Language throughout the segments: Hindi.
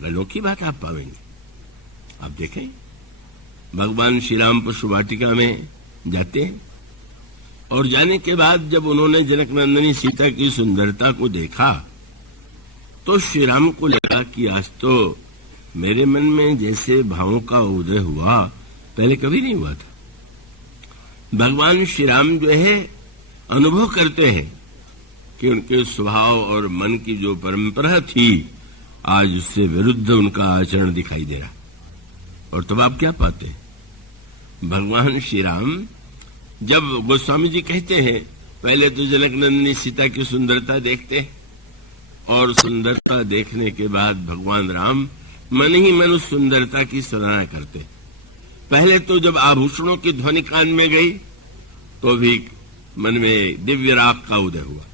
अनोखी बात आप पाएंगे। आप देखें, भगवान श्री राम पशु वाटिका में जाते हैं और जाने के बाद जब उन्होंने जनक नंदिनी सीता की सुंदरता को देखा तो श्री राम को लगा कि आज तो मेरे मन में जैसे भावों का उदय हुआ, पहले कभी नहीं हुआ था। भगवान श्री राम जो है अनुभव करते हैं कि उनके स्वभाव और मन की जो परंपरा थी आज उससे विरुद्ध उनका आचरण दिखाई दे रहा। और तब आप क्या पाते हैं, भगवान श्री राम जब गोस्वामी जी कहते हैं पहले तो जनक नंदिनी सीता की सुंदरता देखते हैं और सुंदरता देखने के बाद भगवान राम मन ही मन उस सुंदरता की सराहना करते। पहले तो जब आभूषणों की ध्वनि कान में गई तो भी मन में दिव्य राग का उदय हुआ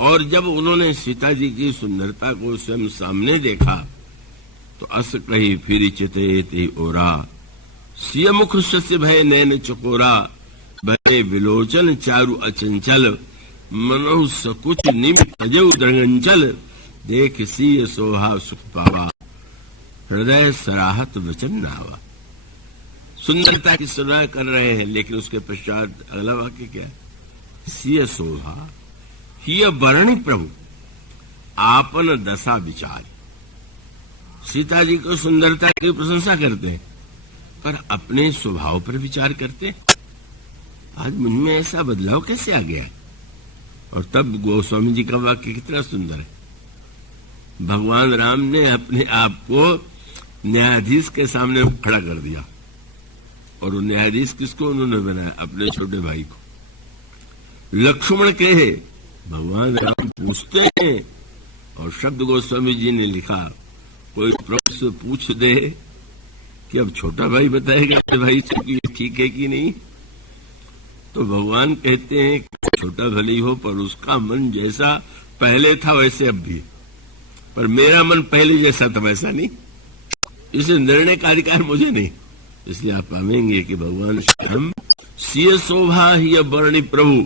और जब उन्होंने सीता जी की सुंदरता को स्वयं सामने देखा तो अस कही फिर चिते ते ओरा, सिय मुख शस्य भय नैन चकोरा, भय विलोचन चारु अचंचल, मनो सकुच निम तजौ द्रंगंचल, देख सिय सोहा सुख पावा, हृदय सराहत वचन नावा। सुंदरता की सराहना कर रहे हैं, लेकिन उसके पश्चात अगला वाक्य क्या है, सिय सोहा हिय बरणी प्रभु आपन दशा विचार। सीता जी को सुंदरता की प्रशंसा करते हैं पर अपने स्वभाव पर विचार करते हैं। आज मुझ में ऐसा बदलाव कैसे आ गया। और तब गोस्वामी जी का वाक्य कितना सुंदर है, भगवान राम ने अपने आप को न्यायाधीश के सामने खड़ा कर दिया और वो न्यायाधीश किसको उन्होंने बनाया, अपने छोटे भाई को। लक्ष्मण कहे भगवान राम पूछते हैं और शब्द गोस्वामी जी ने लिखा कोई प्रश्न पूछ दे कि अब छोटा भाई बताएगा अपने भाई से कि ये ठीक है कि नहीं, तो भगवान कहते हैं छोटा भले ही हो पर उसका मन जैसा पहले था वैसे अब भी, पर मेरा मन पहले जैसा था वैसा नहीं, इसे निर्णय का अधिकार मुझे नहीं। इसलिए आप पाएंगे कि भगवान श्याम सिय शोभा ही बरणी प्रभु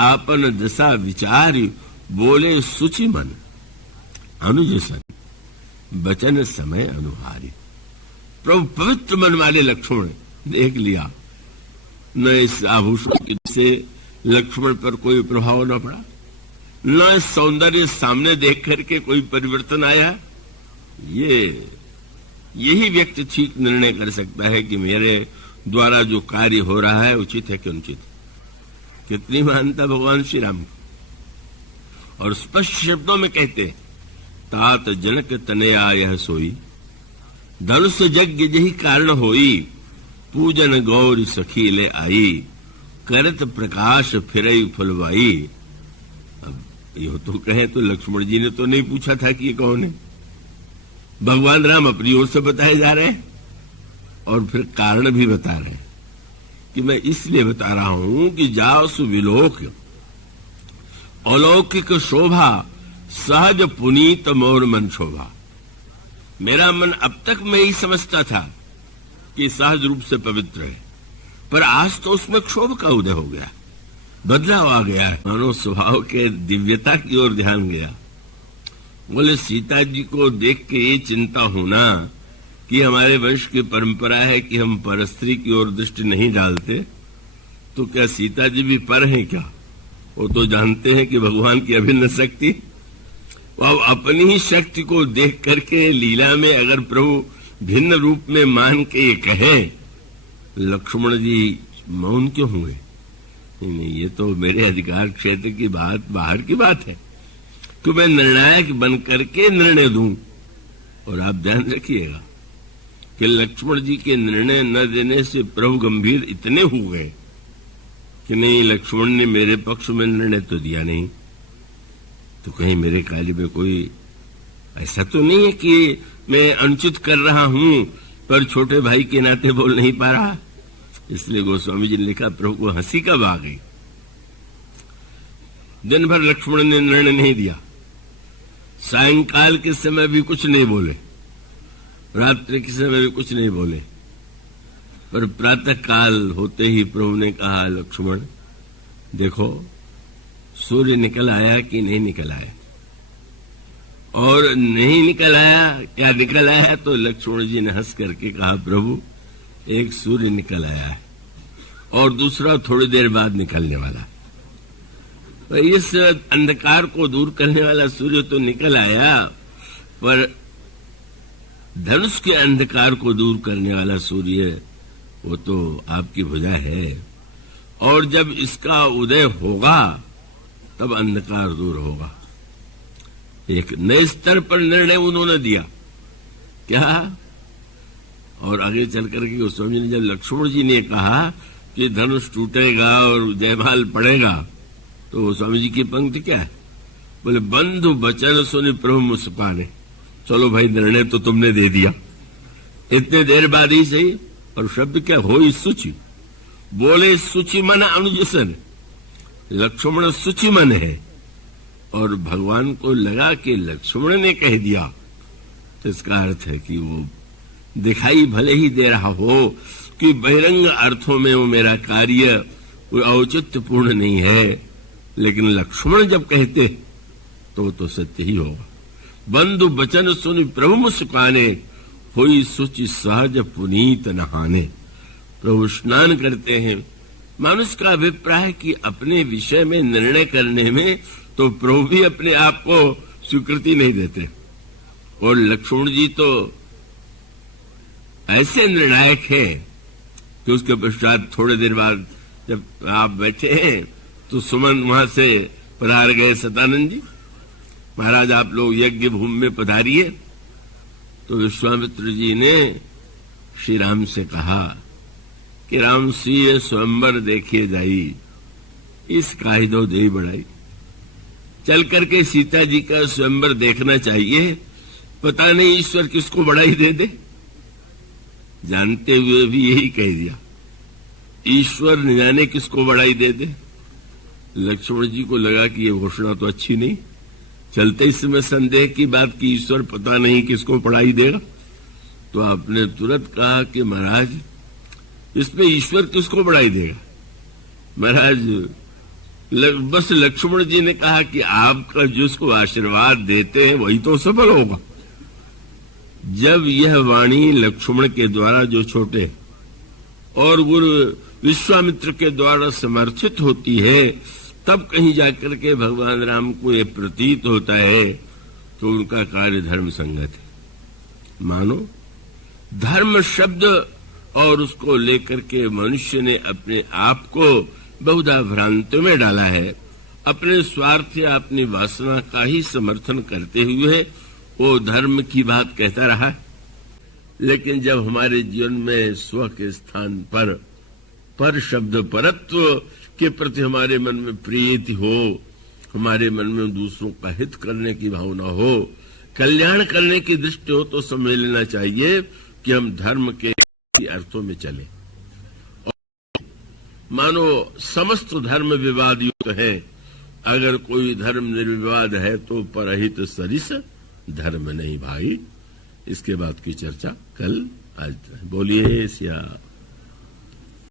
आपन दशा विचार, बोले सुचि मन अनुज सन बचन समय अनुहारी। प्रभु पवित्र मन वाले लक्ष्मण देख लिया, न इस आभूषण से लक्ष्मण पर कोई प्रभाव न पड़ा, न इस सौंदर्य सामने देख करके कोई परिवर्तन आया। यही व्यक्ति ठीक निर्णय कर सकता है कि मेरे द्वारा जो कार्य हो रहा है उचित है कि अनुचित। कितनी महानता भगवान श्री राम की। और स्पष्ट शब्दों में कहते तात जनक तनया यह सोई, धनुष यज्ञ जही कारण होई, पूजन गौर सखी ले आई, करत प्रकाश फिरई फुलवाई। अब यो तो कहे तो लक्ष्मण जी ने तो नहीं पूछा था कि ये कौन है, भगवान राम अपनी ओर से बताए जा रहे हैं और फिर कारण भी बता रहे हैं कि मैं इसलिए बता रहा हूं कि जासु विलोक अलौकिक शोभा, सहज पुनीत मोर मन शोभा। मेरा मन अब तक मैं ही समझता था कि सहज रूप से पवित्र है, पर आज तो उसमें क्षोभ का उदय हो गया, बदलाव आ गया है, मानो स्वभाव के दिव्यता की ओर ध्यान गया। बोले सीता जी को देख के ये चिंता होना कि हमारे वंश की परंपरा है कि हम परस्त्री की ओर दृष्टि नहीं डालते, तो क्या सीता जी भी पर हैं क्या? वो तो जानते हैं कि भगवान की अभिन्न शक्ति, वो अब अपनी ही शक्ति को देख करके लीला में अगर प्रभु भिन्न रूप में मान के ये कहें, लक्ष्मण जी मौन क्यों हुए? नहीं, ये तो मेरे अधिकार क्षेत्र की बात, बाहर की बात है कि मैं निर्णायक बन करके निर्णय दूं। और आप ध्यान रखिएगा कि लक्ष्मण जी के निर्णय न देने से प्रभु गंभीर इतने हो गए कि नहीं, लक्ष्मण ने मेरे पक्ष में निर्णय तो दिया नहीं, तो कहीं मेरे कार्य में कोई ऐसा तो नहीं है कि मैं अनुचित कर रहा हूं पर छोटे भाई के नाते बोल नहीं पा रहा। इसलिए गोस्वामी जी ने लिखा प्रभु को हंसी कब आ गई। दिन भर लक्ष्मण ने निर्णय नहीं दिया, सायंकाल के समय भी कुछ नहीं बोले, रात्रि के समय भी कुछ नहीं बोले, पर प्रातः काल होते ही प्रभु ने कहा लक्ष्मण देखो सूर्य निकल आया कि नहीं निकल आया। और नहीं निकल आया, क्या निकल आया? तो लक्ष्मण जी ने हंस करके कहा, प्रभु एक सूर्य निकल आया है और दूसरा थोड़ी देर बाद निकलने वाला। तो इस अंधकार को दूर करने वाला सूर्य तो निकल आया, पर धनुष के अंधकार को दूर करने वाला सूर्य वो तो आपकी भुजा है, और जब इसका उदय होगा तब अंधकार दूर होगा। एक नए स्तर पर निर्णय उन्होंने दिया। क्या? और आगे चल करके गोस्वामी ने जब लक्ष्मण जी ने कहा कि धनुष टूटेगा और जयमाल पड़ेगा, तो गोस्वामी जी की पंक्ति क्या है? बोले, बंधु बचन सुनि प्रभु मुस्काने। चलो भाई, निर्णय तो तुमने दे दिया, इतने देर बाद ही सही। और शब्द क्या? हो सुचि। बोले सुचि मन अनुजसन। लक्ष्मण सुचि मन है और भगवान को लगा कि लक्ष्मण ने कह दिया, तो इसका अर्थ है कि वो दिखाई भले ही दे रहा हो कि बहिरंग अर्थों में वो मेरा कार्य औचित्यपूर्ण नहीं है, लेकिन लक्ष्मण जब कहते तो सत्य ही होगा। बंधु बचन सुनि प्रभु मुस्काने, होई सुचि सहज पुनीत नहाने। प्रभु स्नान करते हैं। मनुष्य का अभिप्राय है कि अपने विषय में निर्णय करने में तो प्रभु भी अपने आप को स्वीकृति नहीं देते, और लक्ष्मण जी तो ऐसे निर्णायक हैं कि उसके पश्चात थोड़े देर बाद जब आप बैठे हैं तो सुमन वहां से पधार गए। सतानंद जी, महाराज आप लोग यज्ञ भूमि में पधारिए। तो विश्वामित्र जी ने श्री राम से कहा कि राम सिंह स्वयंवर देखिए जाई, इस काहिदो दे बढ़ाई। चल करके सीता जी का स्वयंवर देखना चाहिए, पता नहीं ईश्वर किसको बढ़ाई दे दे। जानते हुए भी यही कह दिया, ईश्वर न जाने किसको बढ़ाई दे दे। लक्ष्मण जी को लगा कि ये घोषणा तो अच्छी नहीं, चलते इसमें संदेह की बात कि ईश्वर पता नहीं किसको बढ़ाई देगा। तो आपने तुरंत कहा कि महाराज इसमें ईश्वर किसको बढ़ाई देगा? महाराज बस लक्ष्मण जी ने कहा कि आपका जिसको आशीर्वाद देते हैं वही तो सफल होगा। जब यह वाणी लक्ष्मण के द्वारा जो छोटे और गुरु विश्वामित्र के द्वारा समर्थित होती है, तब कहीं जाकर के भगवान राम को यह प्रतीत होता है तो उनका कार्य धर्म संगत है। मानो धर्म शब्द और उसको लेकर के मनुष्य ने अपने आप को बहुधा भ्रांतियों में डाला है। अपने स्वार्थ या अपनी वासना का ही समर्थन करते हुए वो धर्म की बात कहता रहा। लेकिन जब हमारे जीवन में स्व के स्थान पर शब्द परत्व के प्रति हमारे मन में प्रीति हो, हमारे मन में दूसरों का हित करने की भावना हो, कल्याण करने की दृष्टि हो, तो समझ लेना चाहिए कि हम धर्म के अर्थों में चले। और मानो समस्त धर्म विवाद युक्त है, अगर कोई धर्म निर्विवाद है तो परहित सरिस धर्म नहीं भाई। इसके बाद की चर्चा कल आज बोलिए सिया।